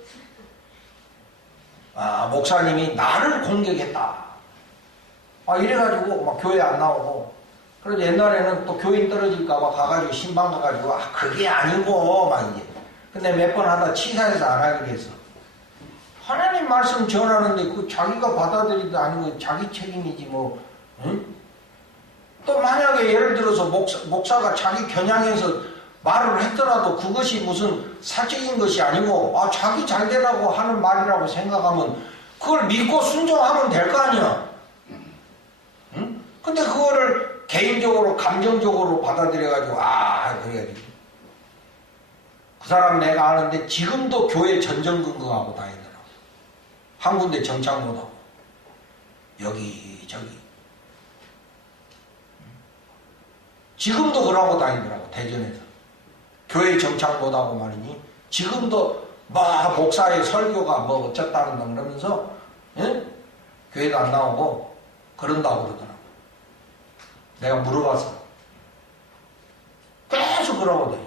목사님이 나를 공격했다. 이래가지고 막 교회 안 나오고. 그래서 옛날에는 또 교인 떨어질까봐 가가지고 신방 가가지고 그게 아니고 막 이제. 근데 몇 번 하다 치사해서 안 하게 됐어. 하나님 말씀 전하는데 그 자기가 받아들이도 아니고 자기 책임이지 뭐. 응? 또 만약에 예를 들어서 목사가 자기 겨냥해서 말을 했더라도 그것이 무슨 사적인 것이 아니고 자기 잘 되라고 하는 말이라고 생각하면 그걸 믿고 순종하면 될 거 아니야. 응? 근데 그거를 개인적으로 감정적으로 받아들여가지고 그래야지. 그 사람 내가 아는데 지금도 교회 전전긍긍하고 다니더라고. 한 군데 정착 못하고 여기저기 지금도 그러고 다니더라고, 대전에서. 교회 정착 못하고 말이니. 지금도 막 목사의 설교가 뭐 어쩌다는다 그러면서, 예? 교회도 안 나오고 그런다고 그러더라고. 내가 물어봤어. 계속 그러고 다니.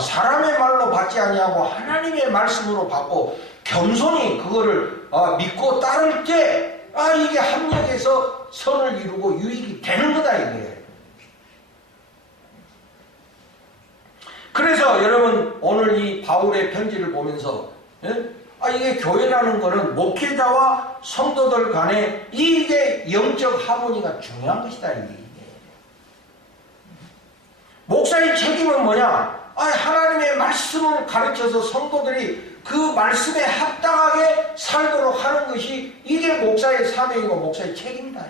사람의 말로 받지 아니하고 하나님의 말씀으로 받고 겸손히 그거를 믿고 따를 때 이게 합력해서 선을 이루고 유익이 되는 거다 이거예요. 그래서 여러분 오늘 이 바울의 편지를 보면서 이게 교회라는 거는 목회자와 성도들 간에 이게 영적 하모니가 중요한 것이다 이게. 목사의 책임은 뭐냐? 하나님의 말씀을 가르쳐서 성도들이 그 말씀에 합당하게 살도록 하는 것이 이게 목사의 사명이고 목사의 책임이다.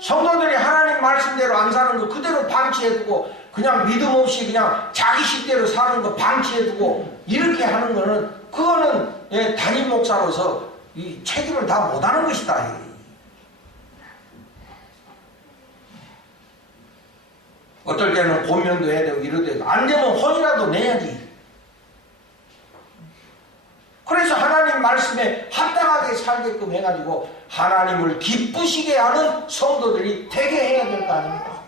성도들이 하나님 말씀대로 안 사는 거 그대로 방치해두고 그냥 믿음 없이 그냥 자기 식대로 사는 거 방치해두고 이렇게 하는 거는 그거는 담임 목사로서 이 책임을 다 못하는 것이다. 어떨 때는 고면도 해야 되고 이러되 안 되면 혼이라도 내야지. 그래서 하나님 말씀에 합당하게 살게끔 해가지고 하나님을 기쁘시게 하는 성도들이 되게 해야 될 거 아닙니까?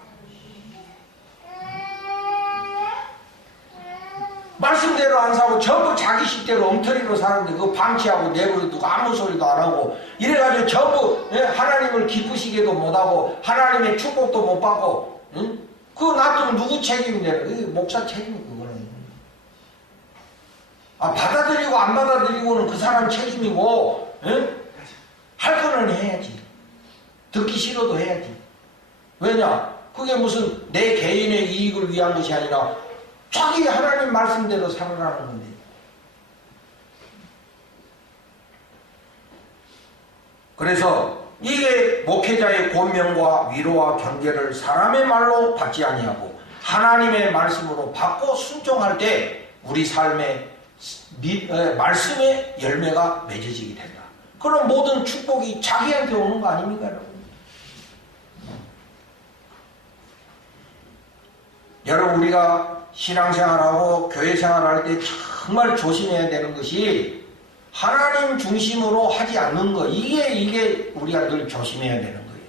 말씀대로 안 사고 전부 자기 식대로 엉터리로 사는데 그거 방치하고 내버려두고 아무 소리도 안 하고 이래가지고 전부 하나님을 기쁘시게도 못하고 하나님의 축복도 못 받고 그거 놔두면 누구 책임이냐? 목사 책임이 그거는. 받아들이고 안 받아들이고는 그 사람 책임이고, 할 거는 해야지. 듣기 싫어도 해야지. 왜냐? 그게 무슨 내 개인의 이익을 위한 것이 아니라 자기 하나님 말씀대로 살아라는 건데. 그래서 이게 목회자의 권면과 위로와 경계를 사람의 말로 받지 아니하고 하나님의 말씀으로 받고 순종할 때 우리 삶의 말씀의 열매가 맺어지게 된다. 그럼 모든 축복이 자기한테 오는 거 아닙니까, 여러분? 여러분 우리가 신앙생활하고 교회생활할 때 정말 조심해야 되는 것이 하나님 중심으로 하지 않는 거, 이게 우리가 늘 조심해야 되는 거예요.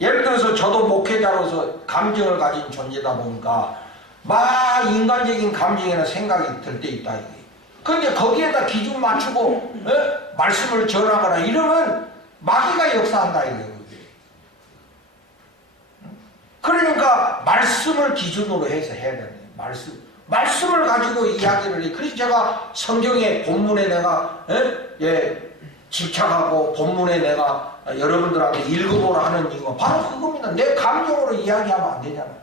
예를 들어서 저도 목회자로서 감정을 가진 존재다 보니까 막 인간적인 감정이나 생각이 들 때 있다. 그런데 거기에다 기준 맞추고 말씀을 전하거나 이러면 마귀가 역사한다 이거예요. 그러니까 말씀을 기준으로 해서 해야 되는 거예요. 말씀을 가지고 이야기를 해. 그래서 제가 성경의 본문에 내가 집착하고 본문에 내가 여러분들한테 읽어보라 하는 이유가 바로 그겁니다. 내 감정으로 이야기하면 안 되잖아요.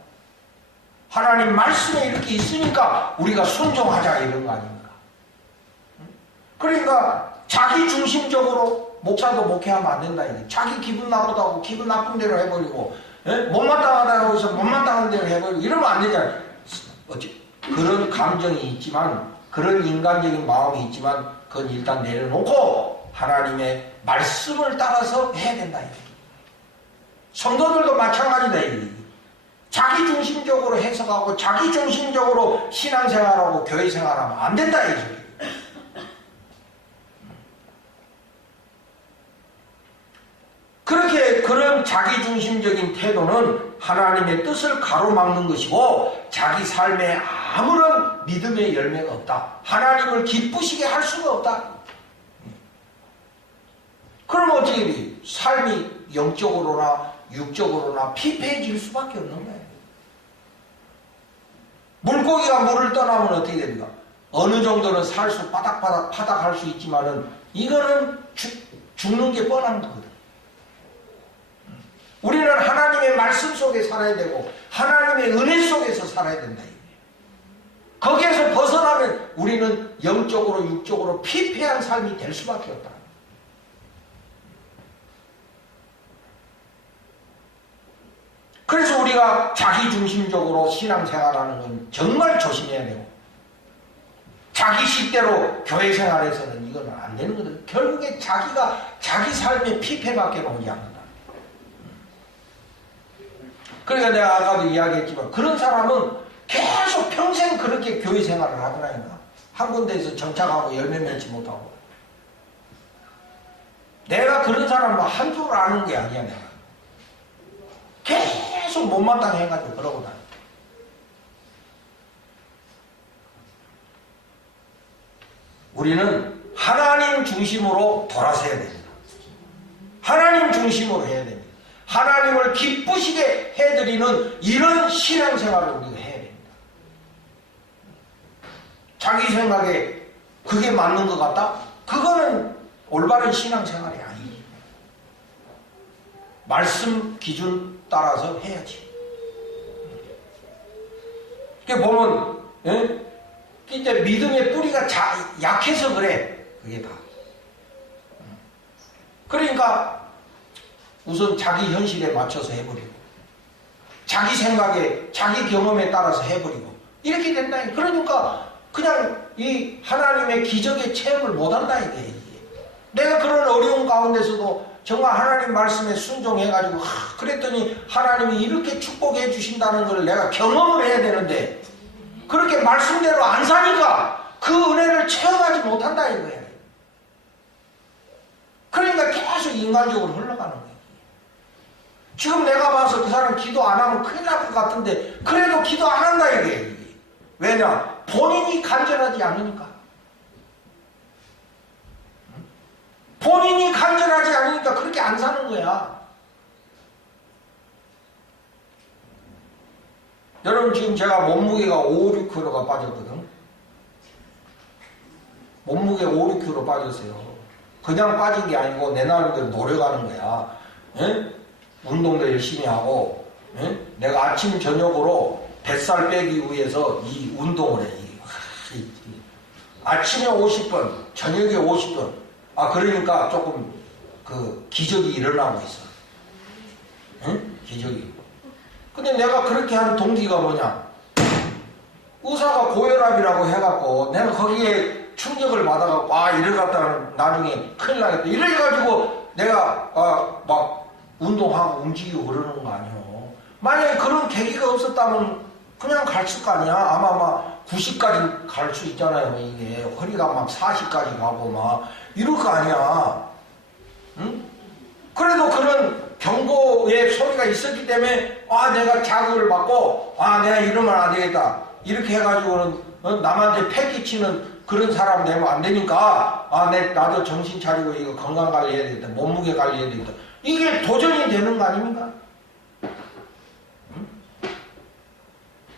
하나님 말씀에 이렇게 있으니까 우리가 순종하자 이런 거 아닙니까? 그러니까 자기 중심적으로 목사도 목회하면 안 된다. 이게. 자기 기분 나쁘다고 기분 나쁜 대로 해버리고 못마땅하다고 해서 못마땅한 대로 해버리고 이러면 안 되잖아요. 그런 감정이 있지만 그런 인간적인 마음이 있지만 그건 일단 내려놓고 하나님의 말씀을 따라서 해야 된다. 성도들도 마찬가지다. 자기 중심적으로 해석하고 자기 중심적으로 신앙생활하고 교회생활하면 안 된다. 그렇게 그런 자기 중심적인 태도는 하나님의 뜻을 가로막는 것이고 자기 삶에 아무런 믿음의 열매가 없다. 하나님을 기쁘시게 할 수가 없다. 그럼 어떻게 돼? 삶이 영적으로나 육적으로나 피폐해질 수밖에 없는 거예요. 물고기가 물을 떠나면 어떻게 됩니까? 어느 정도는 살 수 바닥바닥 할 수 있지만은 이거는 죽는 게 뻔한 거거든. 우리는 하나님의 말씀 속에 살아야 되고 하나님의 은혜 속에서 살아야 된다. 거기에서 벗어나면 우리는 영적으로 육적으로 피폐한 삶이 될 수밖에 없다. 그래서 우리가 자기중심적으로 신앙생활하는 건 정말 조심해야 되고 자기 식대로 교회생활에서는 이건 안 되는 거든. 결국에 자기 삶의 피폐밖에 오지 않는다. 그러니까 내가 아까도 이야기했지만 그런 사람은 계속 평생 그렇게 교회 생활을 하더라니까. 한 군데에서 정착하고 열매 맺지 못하고. 내가 그런 사람은 한 줄 아는 게 아니야. 내가 계속 못마땅해 해가지고 그러고 다녀. 우리는 하나님 중심으로 돌아서야 됩니다. 하나님 중심으로 해야 됩니다. 하나님을 기쁘시게 해드리는 이런 신앙생활을 우리가 해야 됩니다. 자기 생각에 그게 맞는 것 같다? 그거는 올바른 신앙생활이 아니지. 말씀 기준 따라서 해야지. 이렇게 보면 이제 믿음의 뿌리가 약해서 그래. 그게 다. 그러니까 우선 자기 현실에 맞춰서 해버리고 자기 생각에 자기 경험에 따라서 해버리고 이렇게 된다. 그러니까 그냥 이 하나님의 기적의 체험을 못한다 이게. 내가 그런 어려운 가운데서도 정말 하나님 말씀에 순종해가지고 그랬더니 하나님이 이렇게 축복해 주신다는 걸 내가 경험을 해야 되는데 그렇게 말씀대로 안 사니까 그 은혜를 체험하지 못한다 이거야. 그러니까 계속 인간적으로 흘러가는 거야. 지금 내가 봐서 그 사람 기도 안 하면 큰일 날 것 같은데 그래도 기도 안 한다 이게. 왜냐? 본인이 간절하지 않으니까. 본인이 간절하지 않으니까 그렇게 안 사는 거야. 여러분 지금 제가 몸무게가 5, 6kg가 빠졌거든. 몸무게 5, 6kg 빠졌어요. 그냥 빠진 게 아니고 내 나름대로 노력하는 거야. 에? 운동도 열심히 하고 내가 아침 저녁으로 뱃살 빼기 위해서 이 운동을 해. 아침에 50번, 저녁에 50번. 그러니까 조금 그 기적이 일어나고 있어. 응? 기적이. 근데 내가 그렇게 하는 동기가 뭐냐? 의사가 고혈압이라고 해갖고 내가 거기에 충격을 받아갖고 이래 갖다가 나중에 큰일 나겠다. 이래가지고 내가 막 운동하고 움직이고 그러는 거 아니오. 만약에 그런 계기가 없었다면 그냥 갔을 거 아니야. 아마 막 90까지 갈 수 있잖아요. 이게 허리가 막 40까지 가고 막 이럴 거 아니야. 응? 그래도 그런 경고의 소리가 있었기 때문에 내가 자극을 받고 내가 이러면 안 되겠다. 이렇게 해가지고는 남한테 패 끼치는 그런 사람 되면 안 되니까 나도 정신 차리고 이거 건강 관리해야 되겠다. 몸무게 관리해야 되겠다. 이게 도전이 되는 거 아닙니까?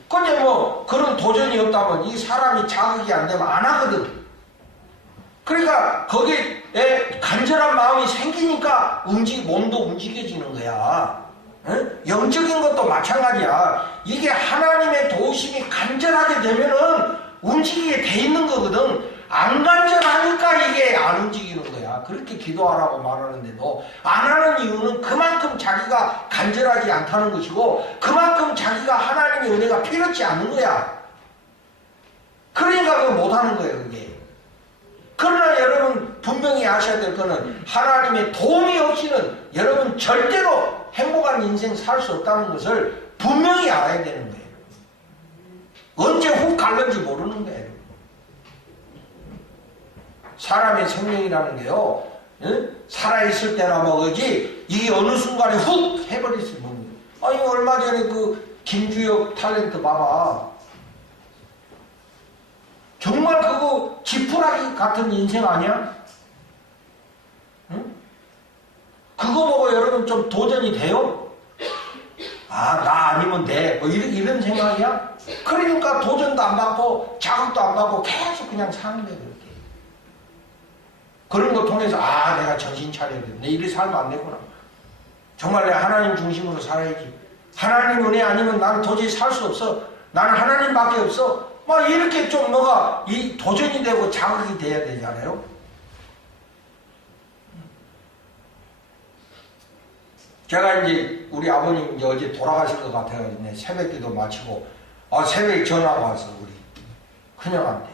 근데 뭐 그런 도전이 없다면 이 사람이 자극이 안 되면 안 하거든. 그러니까 거기에 간절한 마음이 생기니까 몸도 움직여지는 거야. 응? 영적인 것도 마찬가지야. 이게 하나님의 도우심이 간절하게 되면은 움직이게 돼 있는 거거든. 안 간절하니까 이게 안 움직이는 거야. 그렇게 기도하라고 말하는데도 안 하는 이유는 그만큼 자기가 간절하지 않다는 것이고 그만큼 자기가 하나님의 은혜가 필요치 않은 거야. 그러니까 그걸 못하는 거예요. 그게. 그러나 여러분 분명히 아셔야 될 거는 하나님의 도움이 없이는 여러분 절대로 행복한 인생 살 수 없다는 것을 분명히 알아야 되는 거예요. 언제 훅 갈는지 모르는 거예요. 사람의 생명이라는 게요, 살아있을 때나 먹으지, 이게 어느 순간에 훅 해버릴 수 있는 거예요. 얼마 전에 그 김주혁 탤런트 봐봐. 정말 그거 지푸라기 같은 인생 아니야? 응? 그거 보고 여러분 좀 도전이 돼요? 나 아니면 돼. 뭐 이런 생각이야? 그러니까 도전도 안 받고 자극도 안 받고 계속 그냥 사는 거예요. 그렇게. 그런 거 통해서 내가 정신 차려야 돼. 내 이렇게 살면 안 되구나. 정말 내가 하나님 중심으로 살아야지. 하나님 은혜 아니면 나는 도저히 살 수 없어. 나는 하나님밖에 없어. 막 이렇게 좀 뭐가 이 도전이 되고 자극이 돼야 되잖아요. 제가 이제 우리 아버님 이제 어제 돌아가실 것 같아가지고 새벽 기도 마치고 새벽에 전화가 왔어. 우리 큰형한테.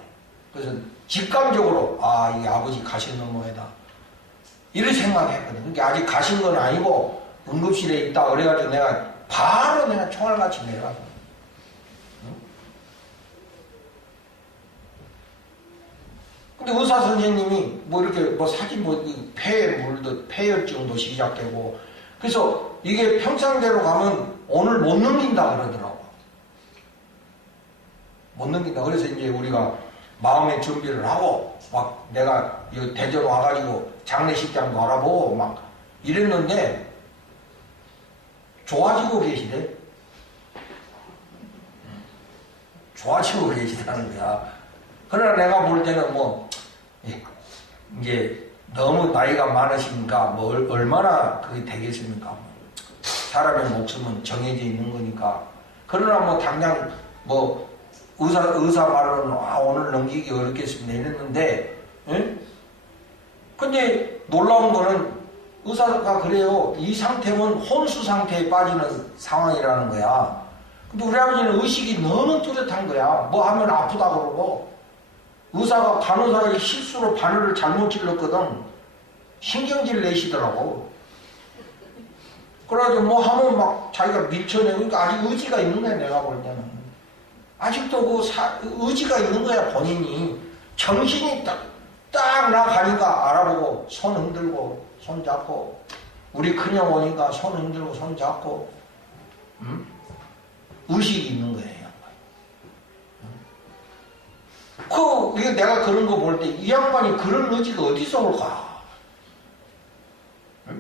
그래서 직감적으로 이게 아버지 가시는 모양이다 이런 생각을 했거든. 그러니까 아직 가신 건 아니고 응급실에 있다 그래가지고 내가 바로 내가 총알같이 내려가서. 근데 의사 선생님이 뭐 이렇게 뭐 사진 뭐 폐에 물도 폐혈증도 시작되고 그래서 이게 평상대로 가면 오늘 못 넘긴다 그러더라고. 못 넘긴다. 그래서 이제 우리가 마음의 준비를 하고 막 내가 대전 와가지고 장례식장도 알아보고 막 이랬는데 좋아지고 계시대. 좋아지고 계시다는 거야. 그러나 내가 볼 때는 뭐 이제 너무 나이가 많으시니까 뭐 얼마나 그게 되겠습니까? 사람의 목숨은 정해져 있는 거니까. 그러나 뭐 당장 뭐 의사 말로는 오늘 넘기기 어렵겠습니다 이랬는데, 예? 근데 놀라운 거는 의사가 그래요. 이 상태면 혼수 상태에 빠지는 상황이라는 거야. 근데 우리 아버지는 의식이 너무 뚜렷한 거야. 뭐 하면 아프다 그러고. 의사가 간호사가 실수로 바늘을 잘못 찔렀거든. 신경질 내시더라고. 그래가지고 뭐 하면 막 자기가 밀쳐내고. 그러니까 아직 의지가 있는 거야 내가 볼 때는. 아직도 의지가 있는 거야 본인이. 정신이 딱 나가니까 알아보고 손 흔들고 손 잡고 우리 큰형 오니까 손 흔들고 손 잡고 의식이 있는 거예요. 이게 내가 그런 거 볼 때 이 양반이 그런 의지가 어디서 올까?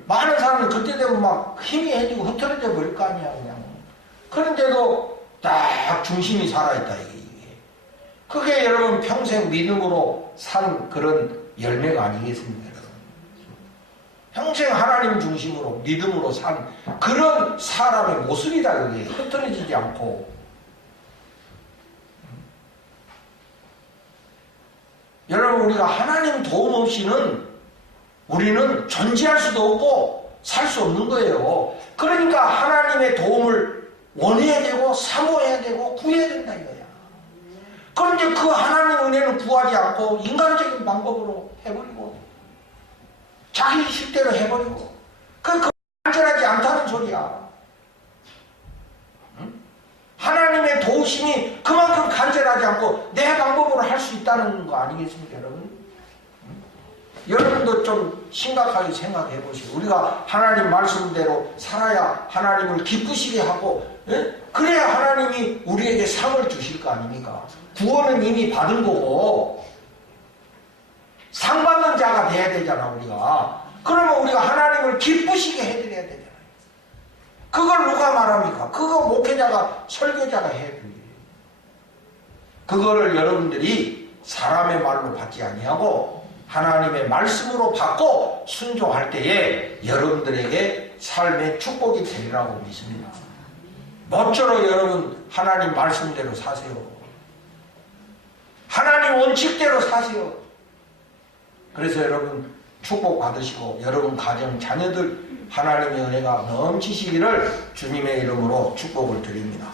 많은 사람은 그때 되면 막 힘이 해지고 흐트러져 버릴 거 아니야 그냥. 그런데도 딱 중심이 살아있다 이게. 그게 여러분 평생 믿음으로 산 그런 열매가 아니겠습니까? 여러분? 평생 하나님 중심으로 믿음으로 산 그런 사람의 모습이다 그게. 흐트러지지 않고. 여러분 우리가 하나님 도움 없이는 우리는 존재할 수도 없고 살 수 없는 거예요. 그러니까 하나님의 도움을 원해야 되고 사모해야 되고 구해야 된다 이거야. 그런데 그 하나님 은혜는 구하지 않고 인간적인 방법으로 해버리고 자기 실대로 해버리고 그 안전하지 않다는 소리야. 하나님의 도우심이 그만큼 간절하지 않고 내 방법으로 할 수 있다는 거 아니겠습니까 여러분? 여러분도 좀 심각하게 생각해 보시고 우리가 하나님 말씀대로 살아야 하나님을 기쁘시게 하고 그래야 하나님이 우리에게 상을 주실 거 아닙니까? 구원은 이미 받은 거고 상 받는 자가 돼야 되잖아 우리가. 그러면 우리가 하나님을 기쁘시게 해드려야 되잖아. 그걸 누가 말합니까? 그거 목회자가 설교자가 해야 돼. 그거를 여러분들이 사람의 말로 받지 아니하고 하나님의 말씀으로 받고 순종할 때에 여러분들에게 삶의 축복이 되리라고 믿습니다. 모쪼록 여러분 하나님 말씀대로 사세요. 하나님 원칙대로 사세요. 그래서 여러분 축복 받으시고 여러분 가정 자녀들 하나님의 은혜가 넘치시기를 주님의 이름으로 축복을 드립니다.